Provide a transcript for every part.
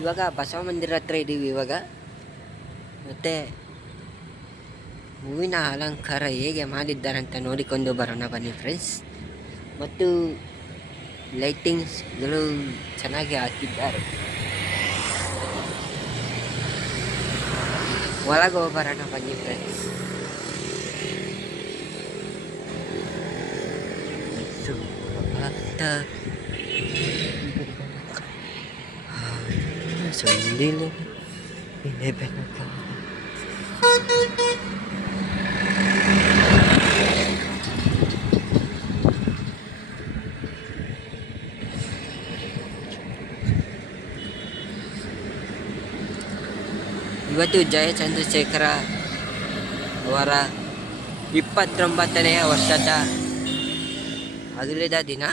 ಇವಾಗ ಬಸವ ಮಂದಿರ ಹತ್ರ ಇದ್ದೀವಿ ಇವಾಗ. ಮತ್ತು ಹೂವಿನ ಅಲಂಕಾರ ಹೇಗೆ ಮಾಡಿದ್ದಾರೆ ಅಂತ ನೋಡಿಕೊಂಡು ಬರೋಣ ಬನ್ನಿ ಫ್ರೆಂಡ್ಸ್. ಮತ್ತು ಲೈಟಿಂಗ್ಸ್ಗಳು ಚೆನ್ನಾಗಿ ಹಾಕಿದ್ದಾರೆ. ಒಳಗೆ ಹೋಗಿ ಬರೋಣ ಬನ್ನಿ ಫ್ರೆಂಡ್ಸ್. ಸಂದಿಲು ಇದೆ ಬೆನಕ. ಇವತ್ತು ಜಯಚಂದ್ರಶೇಖರ ಅವರ 29ನೆಯ ವರ್ಷದ ಅಗಲಿದ ದಿನ.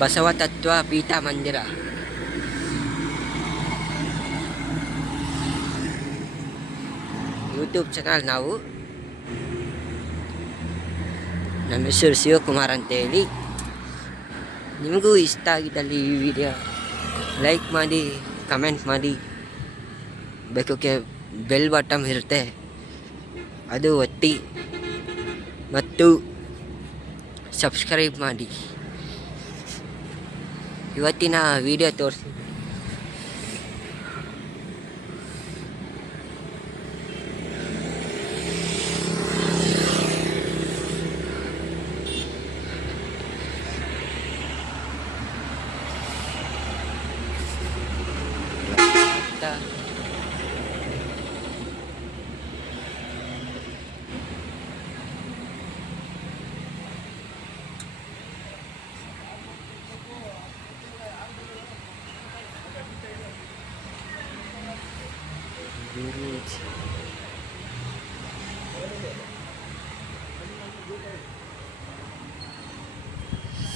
ಬಸವ ತತ್ವ ಪೀಠ ಮಂದಿರ. ಯೂಟ್ಯೂಬ್ ಚಾನಲ್ ನಾವು. ನಮ್ಮ ಹೆಸರು ಶಿವಕುಮಾರ್ ಅಂತೇಳಿ. ನಿಮಗೂ ಇಷ್ಟ ಆಗಿದ್ದಲ್ಲಿ ಈ ವಿಡಿಯೋ ಲೈಕ್ ಮಾಡಿ, ಕಮೆಂಟ್ ಮಾಡಿ, ಬೇಕಕ್ಕೆ ಬೆಲ್ ಬಟನ್ ಇರುತ್ತೆ ಅದು ಒತ್ತಿ ಮತ್ತು ಸಬ್ಸ್ಕ್ರೈಬ್ ಮಾಡಿ. ಇವತ್ತಿನ ವಿಡಿಯೋ ತೋರಿಸಿ.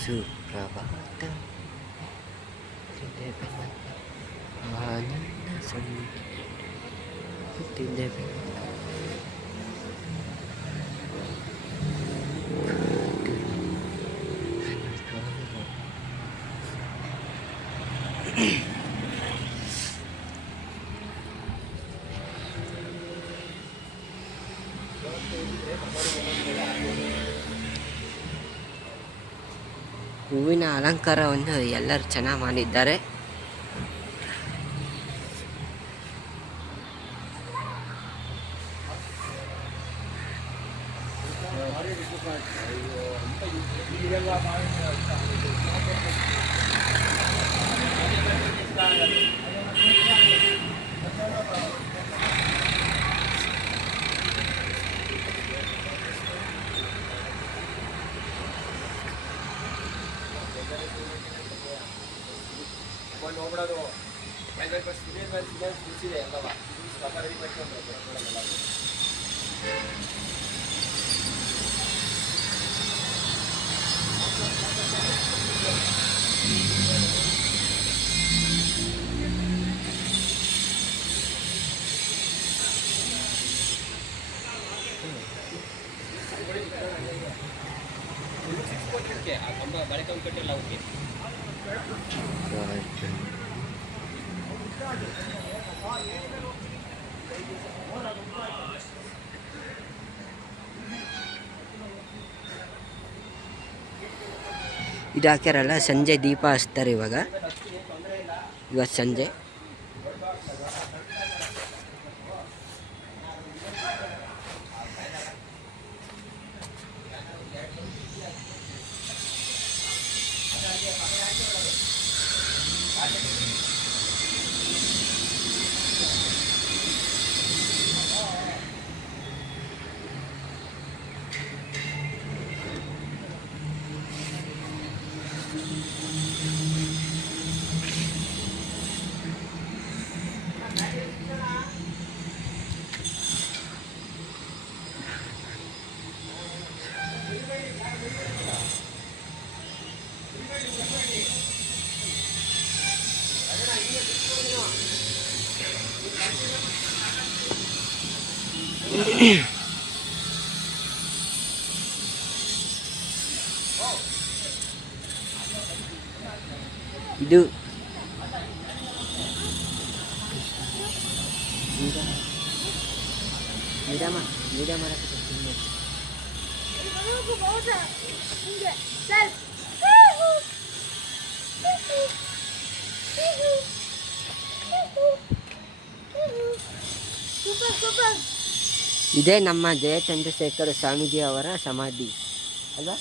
ಸುಪ್ರಭಾತ ಆನಂದ ಸಂತಿದ್ದೇವೆ. ಹೂವಿನ ಅಲಂಕಾರವನ್ನು ಎಲ್ಲರೂ ಚೆನ್ನಾಗಿ ಮಾಡಿದ್ದಾರೆ. ಇದು ಹಾಕ್ಯಾರಲ್ಲ, ಸಂಜೆ ದೀಪ ಹಚ್ತಾರೆ ಇವತ್ತು ಸಂಜೆ. ಇದು ಗಿಡ ಮರ ಇದೇ ನಮ್ಮ ಜಯಚಂದ್ರಶೇಖರ ಸ್ವಾಮೀಜಿ ಅವರ ಸಮಾಧಿ ಅಲ್ವಾ?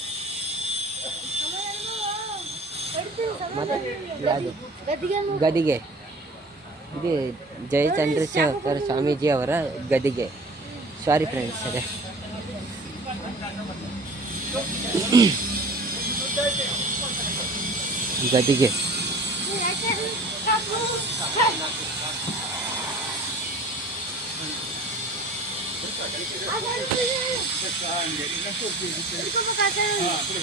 ಮತ್ತೆ ಯಾವುದು? ಗದಿಗೆ. ಇದು ಜಯಚಂದ್ರಶೇಖರ ಸ್ವಾಮೀಜಿ ಅವರ ಗದಿಗೆ. ಸಾರಿ ಫ್ರೆಂಡ್ಸ್, ಅದೇ ಗದಿಗೆ.